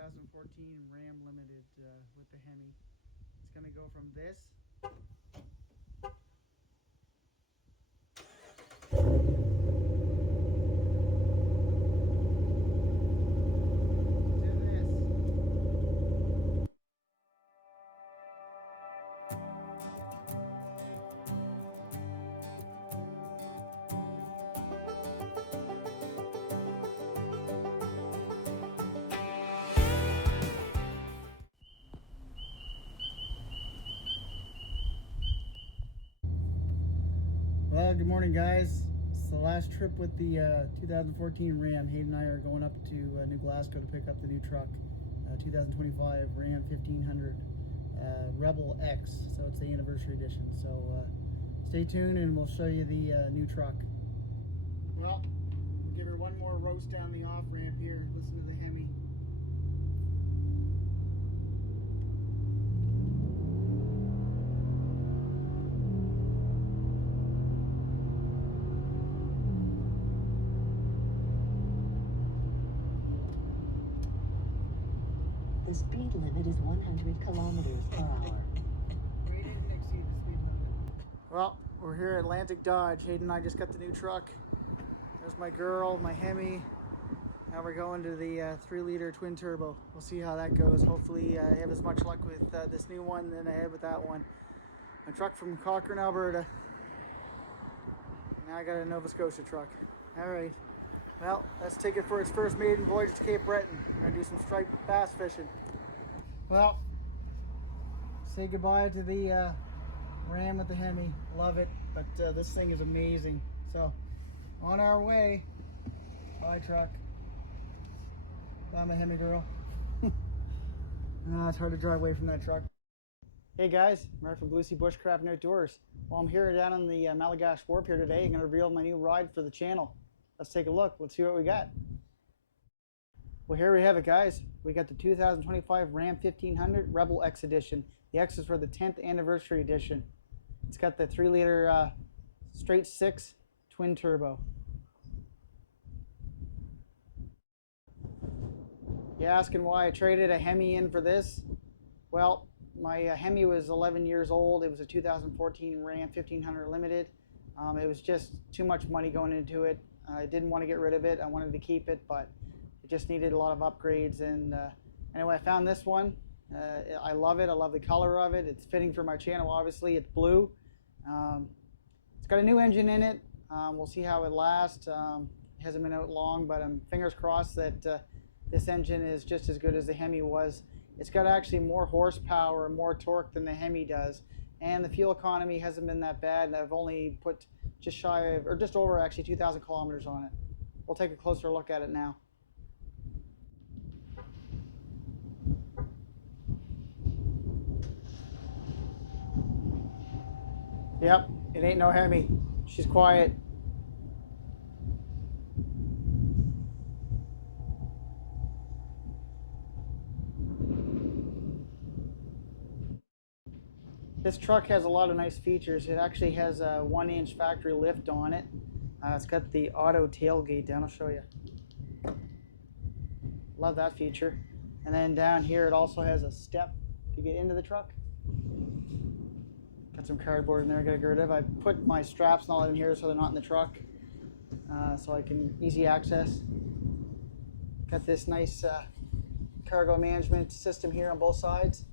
2014 Ram Limited with the Hemi. It's going to go from this Well, good morning, guys. It's the last trip with the 2014 Ram. Hayden and I are going up to New Glasgow to pick up the new truck, 2025 Ram 1500 Rebel X. So it's the anniversary edition. So stay tuned and we'll show you the new truck. Well, we'll give her one more roast down the off ramp here. Listen to the Hemi. The speed limit is 100 kilometers per hour. We didn't exceed the speed limit. Well, we're here at Atlantic Dodge. Hayden and I just got the new truck. There's my girl, my Hemi. Now we're going to the 3-liter twin turbo. We'll see how that goes. Hopefully I have as much luck with this new one than I had with that one. A truck from Cochrane, Alberta. Now I got a Nova Scotia truck. All right. Well, let's take it for its first maiden voyage to Cape Breton. We're gonna do some striped bass fishing. Well, say goodbye to the Ram with the Hemi. Love it, but this thing is amazing. So, on our way. Bye, truck. Bye, my Hemi girl. It's hard to drive away from that truck. Hey guys, Mark from BlueSea Bushcraft and Outdoors. Well, I'm here down on the Malagash Warp here today. I'm gonna reveal my new ride for the channel. Let's take a look. Let's see what we got. Well, here we have it, guys. We got the 2025 Ram 1500 Rebel X Edition. The X is for the 10th anniversary edition. It's got the 3-liter straight 6 twin turbo. You're asking why I traded a Hemi in for this? Well, my Hemi was 11 years old. It was a 2014 Ram 1500 Limited. It was just too much money going into it. I didn't want to get rid of it. I wanted to keep it, but it just needed a lot of upgrades. And anyway, I found this one. I love it. I love the color of it. It's fitting for my channel, obviously. It's blue. It's got a new engine in it. We'll see how it lasts. It hasn't been out long, but I'm fingers crossed that this engine is just as good as the Hemi was. It's got actually more horsepower and more torque than the Hemi does. And the fuel economy hasn't been that bad. And I've only put just shy of, or just over actually 2,000 kilometers on it. We'll take a closer look at it now. Yep, it ain't no Hemi. She's quiet. This truck has a lot of nice features. It actually has a 1-inch factory lift on it. It's got the auto tailgate down. I'll show you. Love that feature. And then down here it also has a step to get into the truck. Got some cardboard in there I gotta get rid of. I put my straps and all in here so they're not in the truck, so I can easy access. Got this nice cargo management system here on both sides.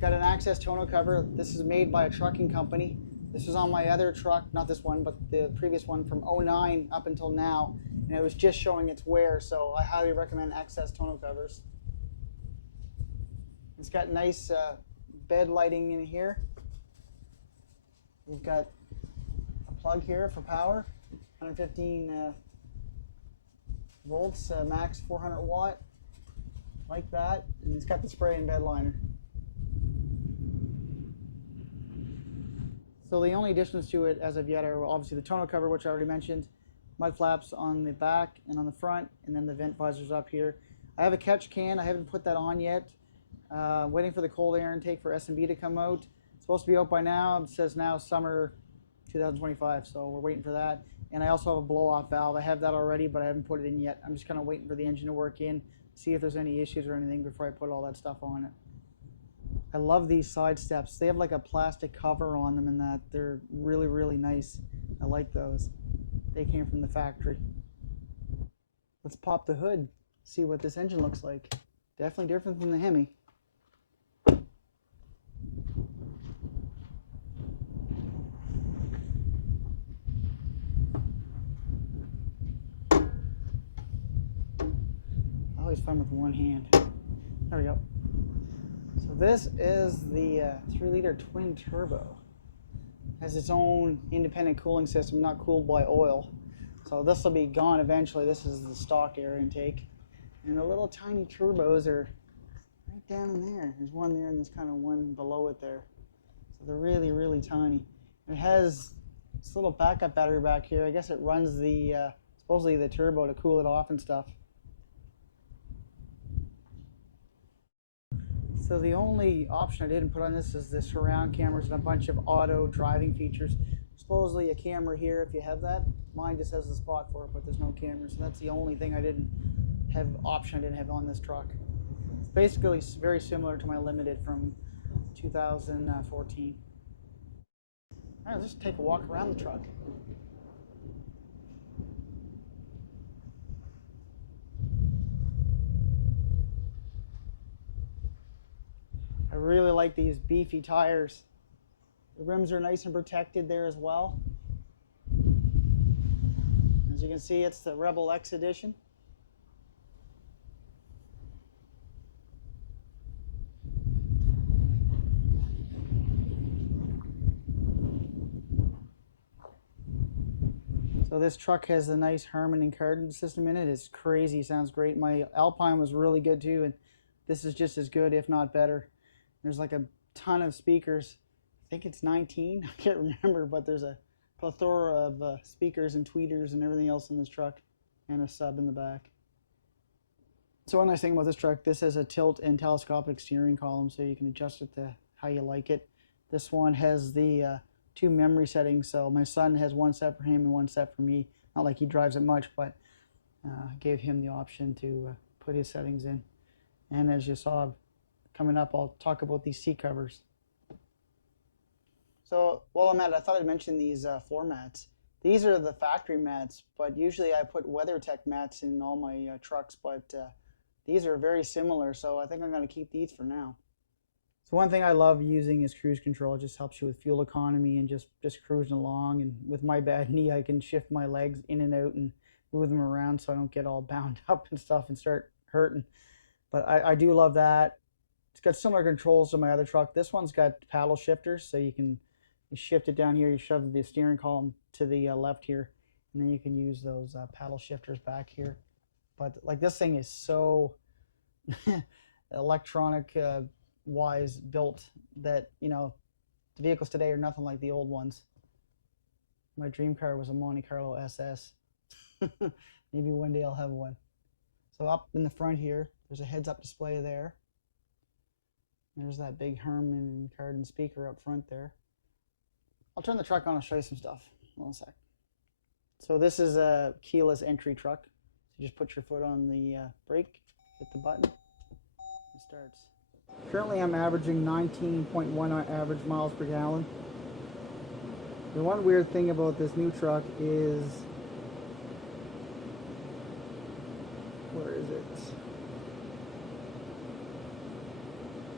Got an access tonneau cover. This is made by a trucking company. This was on my other truck, not this one, but the previous one from 09 up until now, and it was just showing its wear, so I highly recommend access tonneau covers. It's got nice bed lighting in here. We've got a plug here for power, 115 volts, max 400 watt, like that, and it's got the spray and bed liner. So the only additions to it as of yet are obviously the tonneau cover, which I already mentioned, mud flaps on the back and on the front, and then the vent visors up here. I have a catch can. I haven't put that on yet. Waiting for the cold air intake for S&B to come out. It's supposed to be out by now. It says now summer 2025, so we're waiting for that. And I also have a blow-off valve. I have that already, but I haven't put it in yet. I'm just kind of waiting for the engine to work in see if there's any issues or anything before I put all that stuff on it. I love these side steps. They have like a plastic cover on them and that. They're really, really nice. I like those. They came from the factory. Let's pop the hood, see what this engine looks like. Definitely different than the Hemi. Always fun with one hand. There we go. So this is the 3-liter twin turbo. Has its own independent cooling system, not cooled by oil. So this will be gone eventually. This is the stock air intake. And the little tiny turbos are right down in there. There's one there and there's kind of one below it there. So they're really, really tiny. It has this little backup battery back here. I guess it runs the, supposedly the turbo to cool it off and stuff. So the only option I didn't put on this is the surround cameras and a bunch of auto driving features. Supposedly a camera here if you have that. Mine just has the spot for it, but there's no camera. So that's the only thing I didn't have on this truck. It's basically very similar to my Limited from 2014. All right, let's just take a walk around the truck. I really like these beefy tires. The rims are nice and protected there as well. As you can see, it's the Rebel X edition. So this truck has a nice Harman and Kardon system in it. It's crazy, sounds great. My Alpine was really good too, and this is just as good, if not better. There's like a ton of speakers. I think it's 19, I can't remember, but there's a plethora of speakers and tweeters and everything else in this truck, and a sub in the back. So one nice thing about this truck, this has a tilt and telescopic steering column, so you can adjust it to how you like it. This one has the 2 memory settings, so my son has one set for him and one set for me. Not like he drives it much, but I gave him the option to put his settings in. And as you saw, coming up, I'll talk about these seat covers. So while I'm at it, I thought I'd mention these floor mats. These are the factory mats, but usually I put WeatherTech mats in all my trucks, but these are very similar, so I think I'm going to keep these for now. So one thing I love using is cruise control. It just helps you with fuel economy and just cruising along. And with my bad knee, I can shift my legs in and out and move them around so I don't get all bound up and stuff and start hurting. But I do love that. It's got similar controls to my other truck. This one's got paddle shifters, so you shift it down here, you shove the steering column to the left here, and then you can use those paddle shifters back here. But like this thing is so electronic wise built that, you know, the vehicles today are nothing like the old ones. My dream car was a Monte Carlo SS. Maybe one day I'll have one. So up in the front here, there's a heads-up display there. There's that big Harman and Kardon speaker up front there. I'll turn the truck on and show you some stuff. Hold on a sec. So this is a keyless entry truck. So you just put your foot on the brake, hit the button, it starts. Currently I'm averaging 19.1 average miles per gallon. The one weird thing about this new truck is, where is it?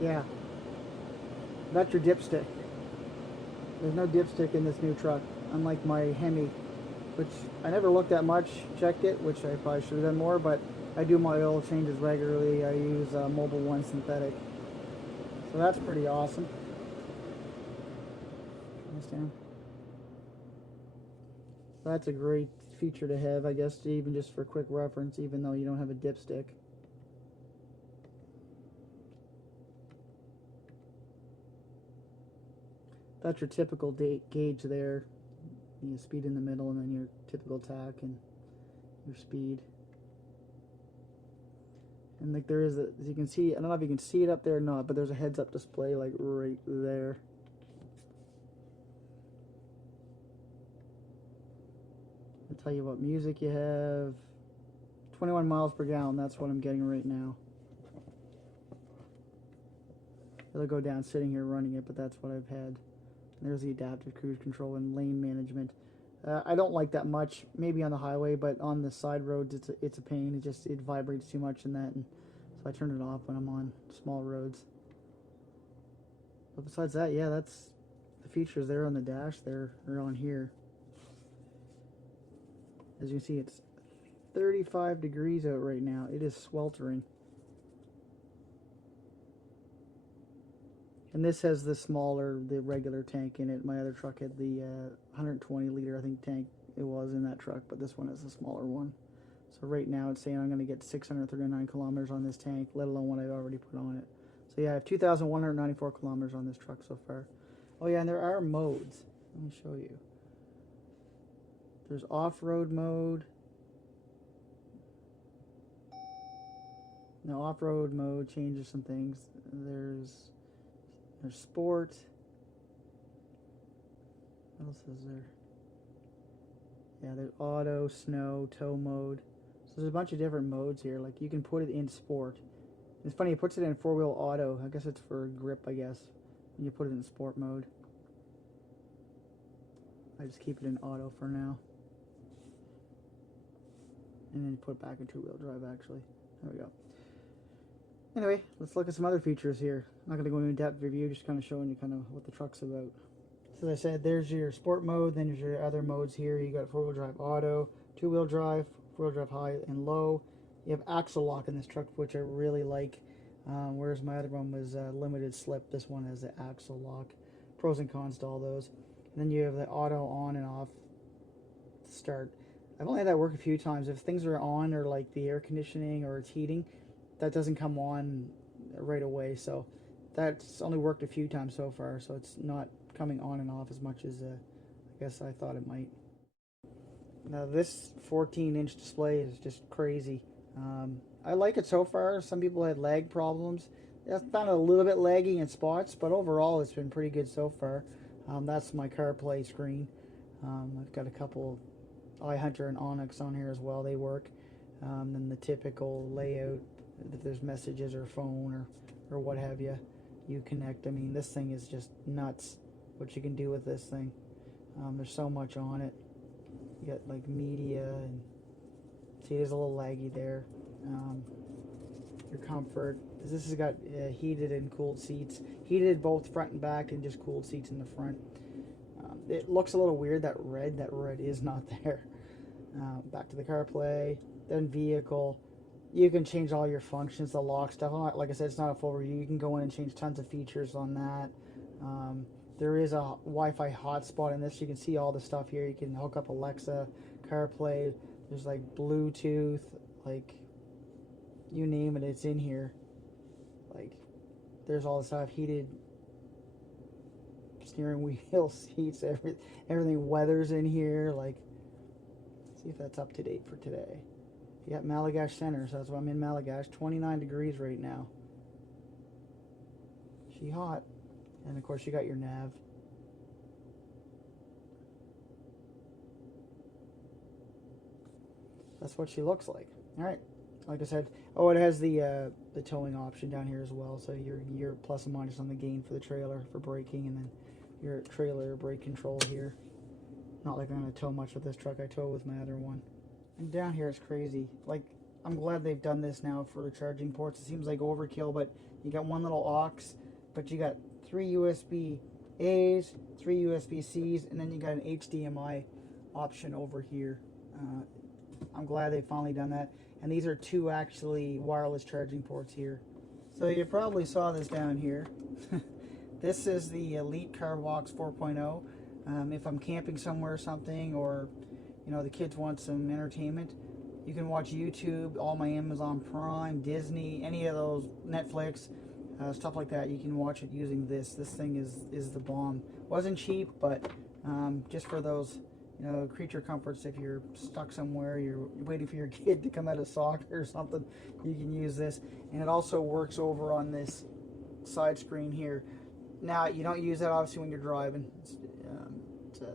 Yeah, that's your dipstick. There's no dipstick in this new truck, unlike my Hemi, which I never looked at much, checked it, which I probably should have done more, but I do my oil changes regularly. I use Mobil 1 synthetic. So that's pretty awesome. Understand? So that's a great feature to have, I guess, even just for quick reference, even though you don't have a dipstick. That's your typical gauge there. You speed in the middle, and then your typical tack and your speed. And like there is a, as you can see, I don't know if you can see it up there or not, but there's a heads-up display like right there. It'll tell you what music you have. 21 miles per gallon, that's what I'm getting right now. It'll go down sitting here running it, but that's what I've had. There's the adaptive cruise control and lane management. I don't like that much, maybe on the highway, but on the side roads it's a pain. It vibrates too much in that, and so I turn it off when I'm on small roads. But besides that, yeah, that's the features there on the dash there, or on here. As you can see, it's 35 degrees out right now. It is sweltering. And this has the regular tank in it. My other truck had the 120 liter, I think, tank it was in that truck, but this one is a smaller one. So right now it's saying I'm going to get 639 kilometers on this tank, let alone what I've already put on it. So yeah, I have 2,194 kilometers on this truck so far. Oh yeah, and there are modes. Let me show you. There's off-road mode. Now off-road mode changes some things. There's sport. What else is there? Yeah, there's auto, snow, tow mode. So there's a bunch of different modes here. Like you can put it in sport. It's funny, it puts it in four-wheel auto. I guess it's for grip, I guess. When you put it in sport mode. I just keep it in auto for now. And then put it back in two-wheel drive, actually. There we go. Anyway, let's look at some other features here. I'm not going to go into in-depth review, just kind of showing you kind of what the truck's about. So as I said, there's your sport mode, then there's your other modes here. You got four-wheel drive auto, two-wheel drive, four-wheel drive high and low. You have axle lock in this truck, which I really like, whereas my other one was limited slip. This one has the axle lock. Pros and cons to all those. And then you have the auto on and off start. I've only had that work a few times. If things are on, or like the air conditioning or it's heating, that doesn't come on right away. So that's only worked a few times so far. So it's not coming on and off as much as I guess I thought it might. Now this 14-inch display is just crazy. I like it so far. Some people had lag problems. I found it a little bit laggy in spots, but overall it's been pretty good so far. That's my CarPlay screen. I've got a couple iHunter and Onyx on here as well. They work. And the typical layout, if there's messages or phone or what have you, you connect. I mean, this thing is just nuts what you can do with this thing. There's so much on it. You got like media, and see, it is a little laggy there. Your comfort. This has got heated and cooled seats. Heated both front and back, and just cooled seats in the front. It looks a little weird, that red is not there. Back to the CarPlay, then vehicle. You can change all your functions, the lock stuff. Like I said, it's not a full review. You can go in and change tons of features on that. There is a Wi-Fi hotspot in this. You can see all the stuff here. You can hook up Alexa, CarPlay. There's like Bluetooth, like you name it, it's in here. Like there's all the stuff, heated steering wheel seats, everything, weather's in here. Like, see if that's up to date for today. You got Malagash Center, so that's why I'm in Malagash. 29 degrees right now. She hot. And of course you got your nav. That's what she looks like. All right. Like I said, oh, it has the towing option down here as well. So your plus and minus on the gain for the trailer for braking, and then your trailer brake control here. Not like I'm going to tow much with this truck. I tow with my other one. And down here it's crazy. Like, I'm glad they've done this now for the charging ports. It seems like overkill, but you got one little aux, but you got 3 USB A's, 3 USB C's, and then you got an HDMI option over here. I'm glad they've finally done that. And these are 2 actually wireless charging ports here. So you probably saw this down here. This is the Elite CarVox 4.0. If I'm camping somewhere or something, or you know the kids want some entertainment, you can watch YouTube, all my Amazon Prime, Disney, any of those, Netflix, stuff like that. You can watch it using this. This thing is the bomb. Wasn't cheap, but just for those, you know, creature comforts. If you're stuck somewhere, you're waiting for your kid to come out of soccer or something, you can use this. And it also works over on this side screen here. Now, you don't use that obviously when you're driving. It's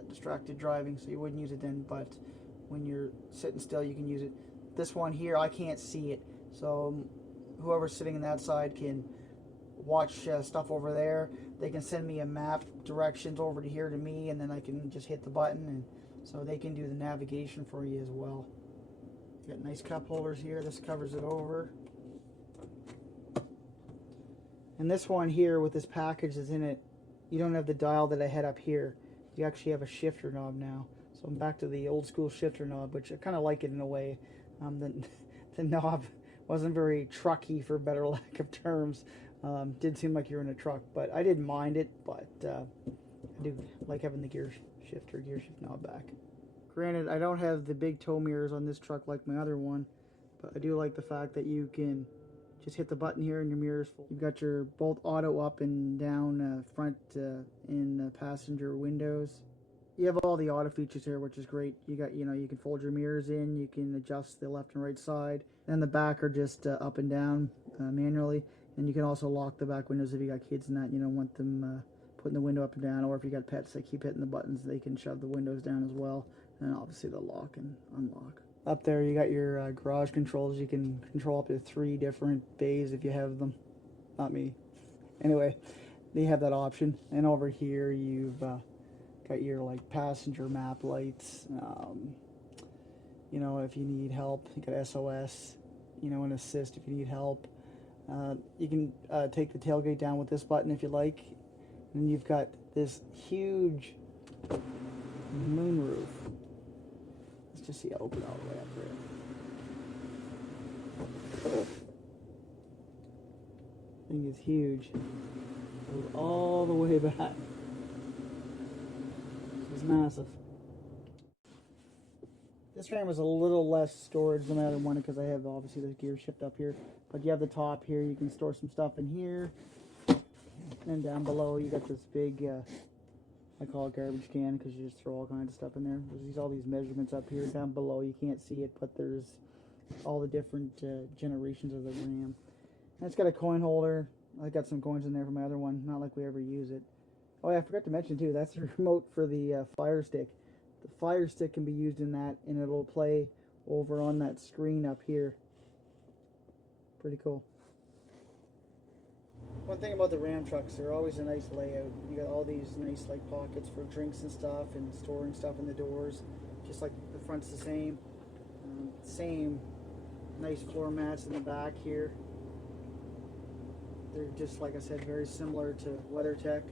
distracted driving, so you wouldn't use it then, but when you're sitting still, you can use it. this one here, I can't see it. So whoever's sitting on that side can watch stuff over there. They can send me a map directions over to here to me, and then I can just hit the button, and so they can do the navigation for you as well. Got nice cup holders here. This covers it over. And this one here with this package that's in it, you don't have the dial that I had up here. You actually have a shifter knob now. So I'm back to the old school shifter knob, which I kind of like it in a way. The knob wasn't very trucky, for better lack of terms. Did seem like you're in a truck, but I didn't mind it. But I do like having the gear shift knob back. Granted, I don't have the big tow mirrors on this truck like my other one, but I do like the fact that you can just hit the button here and your mirrors full. You've got your both auto up and down front and passenger windows. You have all the auto features here, which is great. You got, you can fold your mirrors in, you can adjust the left and right side, and the back are just up and down manually. And you can also lock the back windows if you got kids and that, you don't want them putting the window up and down, or if you got pets that keep hitting the buttons, they can shove the windows down as well. And obviously the lock and unlock. Up there you got your garage controls. You can control up to 3 different bays if you have them. Not me. Anyway, they have that option. And over here you've got your like passenger map lights. If you need help, you got SOS. And assist if you need help. You can take the tailgate down with this button if you like. And you've got this huge moonroof. Let's just see how open all the way up there. Thing is huge. Goes all the way back. It's massive. This ram was a little less storage than the other one because I have obviously the gear shift up here. But you have the top here. You can store some stuff in here. And down below you got this big I call it garbage can because you just throw all kinds of stuff in there. There's all these measurements up here. Down below you can't see it, but there's all the different generations of the RAM. And it's got a coin holder. I got some coins in there for my other one. Not like we ever use it. Oh yeah, I forgot to mention too, that's the remote for the Fire Stick. The Fire Stick can be used in that, and it'll play over on that screen up here. Pretty cool. One thing about the Ram trucks, they're always a nice layout. You got all these nice like pockets for drinks and stuff, and storing stuff in the doors. Just like the front's the same. Same nice floor mats in the back here. They're just, like I said, very similar to WeatherTech.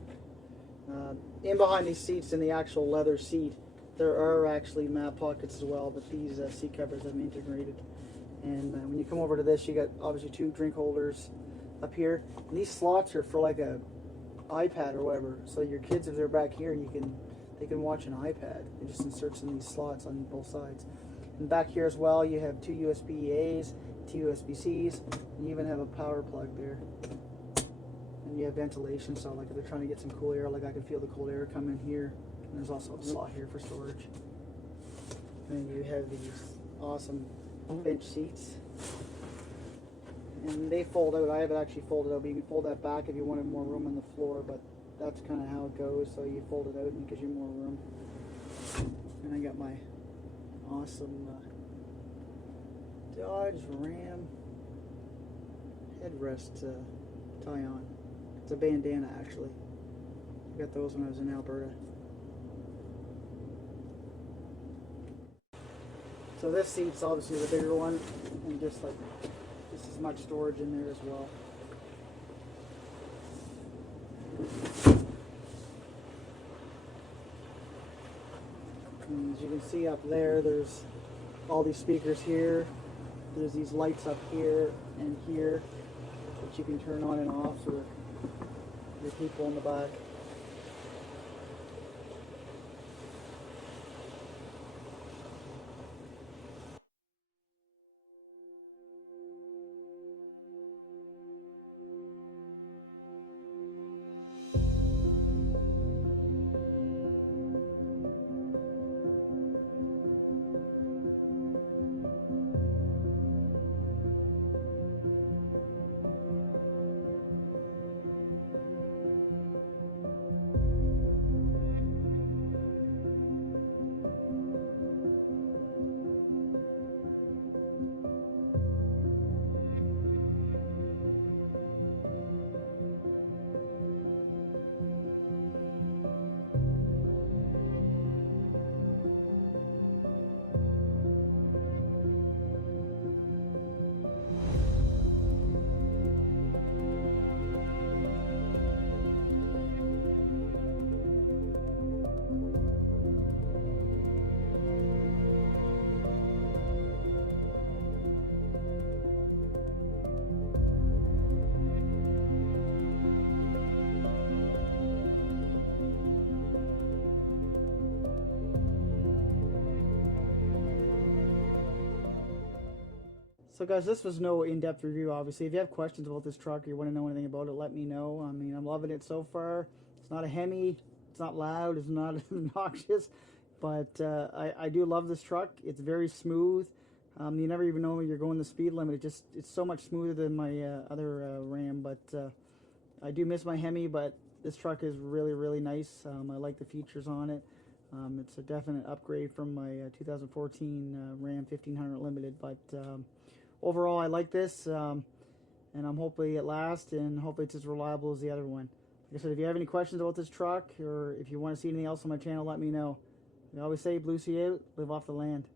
In behind these seats, in the actual leather seat, there are actually map pockets as well, but these seat covers have been integrated. And when you come over to this, you got obviously 2 drink holders up here. And these slots are for like a iPad or whatever. So your kids, if they're back here, they can watch an iPad. It just inserts in these slots on both sides. And back here as well, you have 2 USB-A's, 2 USB-C's, and you even have a power plug there. And you have ventilation, so like if they're trying to get some cool air, like I can feel the cold air come in here. And there's also a slot here for storage. And you have these awesome bench seats. And they fold out. I have it actually folded out, but you can fold that back if you wanted more room on the floor, but that's kind of how it goes. So you fold it out and it gives you more room. And I got my awesome Dodge Ram headrest tie on. It's a bandana actually. I got those when I was in Alberta. So this seat's obviously the bigger one, and just like just as much storage in there as well. And as you can see up there, there's all these speakers here. There's these lights up here and here that you can turn on and off for your people in the back. So guys, this was no in-depth review, obviously. If you have questions about this truck or you want to know anything about it, let me know. I mean, I'm loving it so far. It's not a Hemi, it's not loud, it's not obnoxious, but I do love this truck. It's very smooth. You never even know when you're going the speed limit. It's so much smoother than my other Ram, but I do miss my Hemi, but this truck is really, really nice. I like the features on it. It's a definite upgrade from my 2014 Ram 1500 Limited, but overall I like this, and I'm hopefully it lasts, and hopefully it's as reliable as the other one. Like I said, if you have any questions about this truck, or if you want to see anything else on my channel, let me know. I always say, BlueSea out, live off the land.